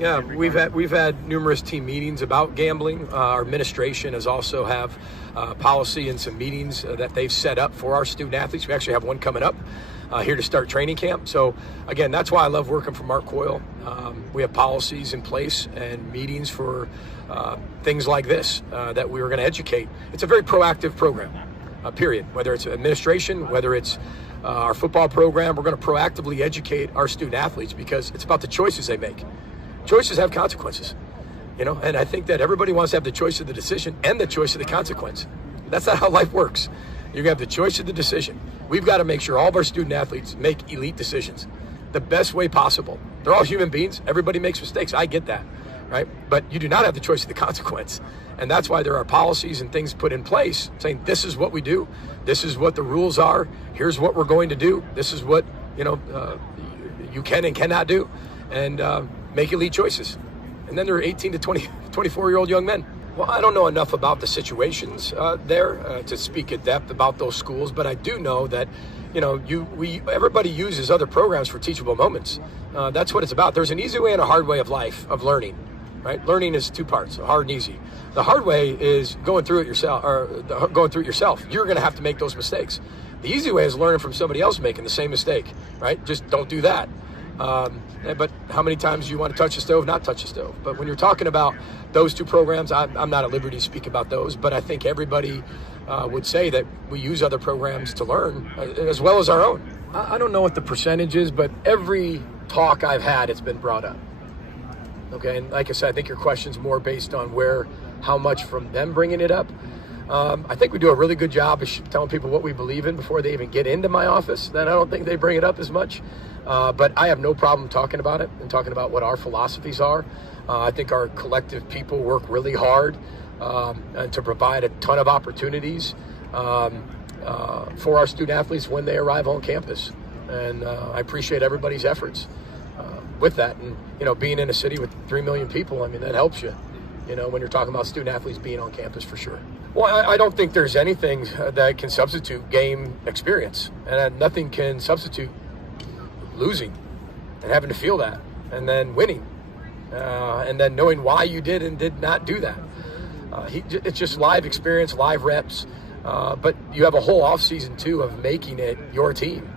Yeah, we've had numerous team meetings about gambling. Our administration has also have policy and some meetings that they've set up for our student athletes. We actually have one coming up here to start training camp. So again, that's why I love working for Mark Coyle. We have policies in place and meetings for things like this that we were going to educate. It's a very proactive program, period. Whether it's administration, whether it's our football program, we're going to proactively educate our student athletes because it's about the choices they make. Choices have consequences, and I think that everybody wants to have the choice of the decision and the choice of the consequence. That's not how life works. You're going to have the choice of the decision. We've got to make sure all of our student athletes make elite decisions the best way possible. They're all human beings. Everybody makes mistakes. I get that, right? But you do not have the choice of the consequence. And that's why there are policies and things put in place saying this is what we do. This is what the rules are. Here's what we're going to do. This is what, you can and cannot do. And make elite choices. And then there are 18 to 24-year-old young men. Well, I don't know enough about the situations there to speak in depth about those schools, but I do know that, everybody uses other programs for teachable moments. That's what it's about. There's an easy way and a hard way of life, of learning, right? Learning is two parts, hard and easy. The hard way is going through it yourself, You're going to have to make those mistakes. The easy way is learning from somebody else making the same mistake, right? Just don't do that. But how many times do you want to touch the stove, not touch the stove? But when you're talking about those two programs, I'm not at liberty to speak about those, but I think everybody would say that we use other programs to learn as well as our own. I don't know what the percentage is, but every talk I've had, it's been brought up. Okay, and like I said, I think your question's more based on how much from them bringing it up. I think we do a really good job of telling people what we believe in before they even get into my office. Then I don't think they bring it up as much. But I have no problem talking about it and talking about what our philosophies are. I think our collective people work really hard and to provide a ton of opportunities for our student athletes when they arrive on campus. And I appreciate everybody's efforts with that. And, being in a city with 3 million people, that helps you, when you're talking about student athletes being on campus for sure. Well, I don't think there's anything that can substitute game experience, and nothing can substitute losing and having to feel that, and then winning, and then knowing why you did and did not do that. It's just live experience, live reps, but you have a whole off season too of making it your team,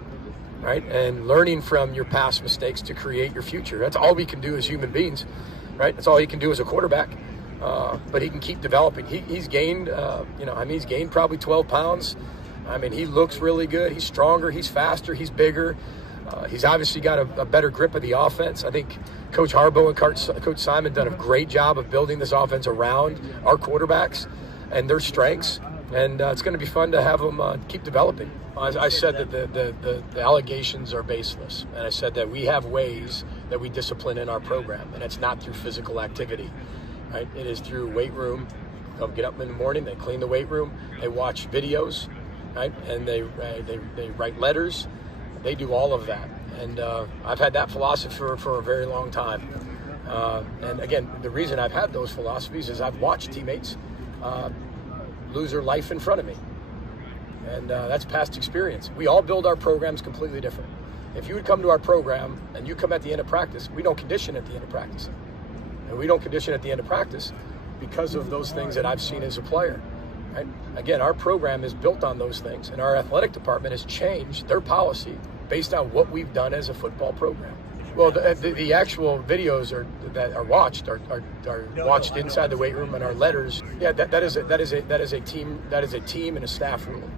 right? And learning from your past mistakes to create your future. That's all we can do as human beings, right? That's all he can do as a quarterback. But he can keep developing. He's gained, he's gained probably 12 pounds. He looks really good. He's stronger. He's faster. He's bigger. He's obviously got a better grip of the offense. I think Coach Harbaugh and Coach Simon done a great job of building this offense around our quarterbacks and their strengths. And it's going to be fun to have them keep developing. I said that the allegations are baseless. And I said that we have ways that we discipline in our program, and it's not through physical activity. Right? It is through weight room. They'll get up in the morning, they clean the weight room, they watch videos, right? And they write letters. They do all of that. And I've had that philosophy for a very long time. And again, the reason I've had those philosophies is I've watched teammates lose their life in front of me. And that's past experience. We all build our programs completely different. If you would come to our program and you come at the end of practice, we don't condition at the end of practice. And we don't condition at the end of practice because of those things that I've seen as a player. Right? Again, our program is built on those things, and our athletic department has changed their policy based on what we've done as a football program. Well, the actual videos that are watched inside the weight room, and our letters. Yeah, that is a team and a staff rule.